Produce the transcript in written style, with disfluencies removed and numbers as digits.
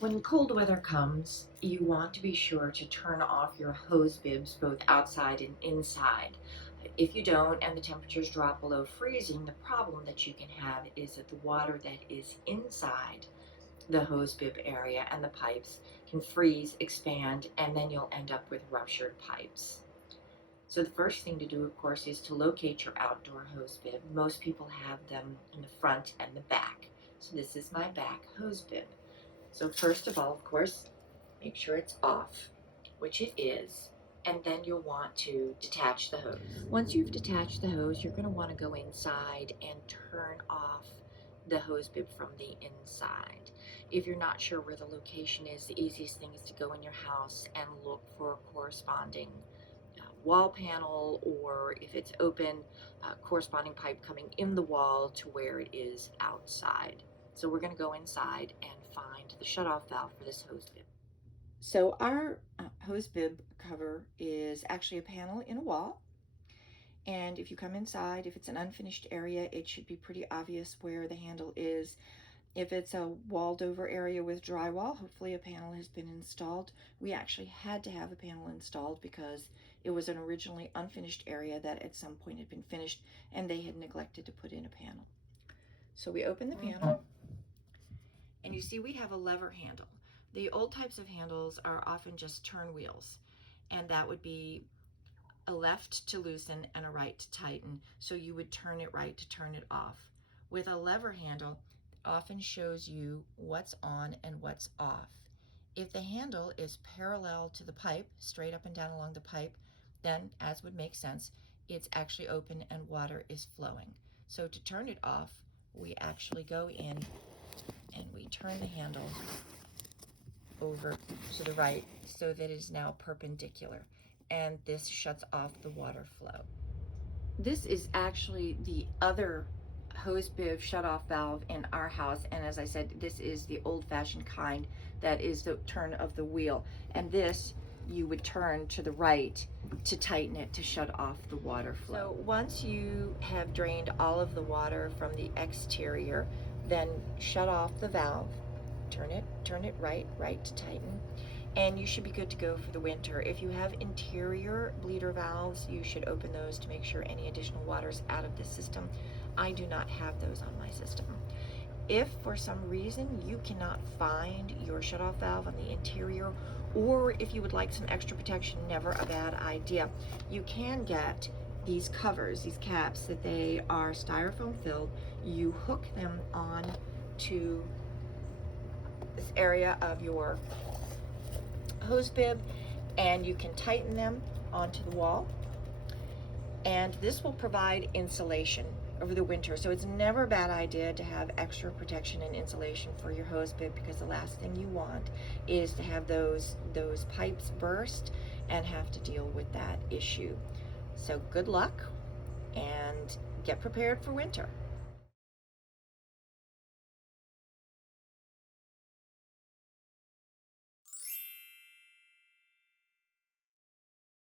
When cold weather comes, you want to be sure to turn off your hose bibs both outside and inside. If you don't and the temperatures drop below freezing, the problem that you can have is that the water that is inside the hose bib area and the pipes can freeze, expand, and then you'll end up with ruptured pipes. So the first thing to do, of course, is to locate your outdoor hose bib. Most people have them in the front and the back. So this is my back hose bib. So first of all, of course, make sure it's off, which it is, and then you'll want to detach the hose. Once you've detached the hose, you're going to want to go inside and turn off the hose bib from the inside. If you're not sure where the location is, the easiest thing is to go in your house and look for a corresponding wall panel, or if it's open, corresponding pipe coming in the wall to where it is outside. So we're going to go inside and find the shutoff valve for this hose bib. So our hose bib cover is actually a panel in a wall. And if you come inside, if it's an unfinished area, it should be pretty obvious where the handle is. If it's a walled over area with drywall, hopefully a panel has been installed. We actually had to have a panel installed because it was an originally unfinished area that at some point had been finished and they had neglected to put in a panel. So we open the panel and you see we have a lever handle. The old types of handles are often just turn wheels, and that would be a left to loosen and a right to tighten. So you would turn it right to turn it off. With a lever handle, it often shows you what's on and what's off. If the handle is parallel to the pipe, straight up and down along the pipe, then, as would make sense, it's actually open and water is flowing. So to turn it off, we actually go in and we turn the handle over to the right so that it is now perpendicular, and this shuts off the water flow. This is actually the other hose bib shutoff valve in our house, and as I said, this is the old-fashioned kind that is the turn of the wheel, and this you would turn to the right to tighten it to shut off the water flow. So once you have drained all of the water from the exterior, then shut off the valve, turn it right to tighten, and you should be good to go for the winter. If you have interior bleeder valves, you should open those to make sure any additional water is out of the system. I do not have those on my system. If for some reason you cannot find your shutoff valve on the interior, or if you would like some extra protection, never a bad idea, you can get these covers, these caps, that they are styrofoam filled. You hook them on to this area of your hose bib and you can tighten them onto the wall, and this will provide insulation over the winter. So it's never a bad idea to have extra protection and insulation for your hose bib, because the last thing you want is to have those pipes burst and have to deal with that issue. So good luck and get prepared for winter.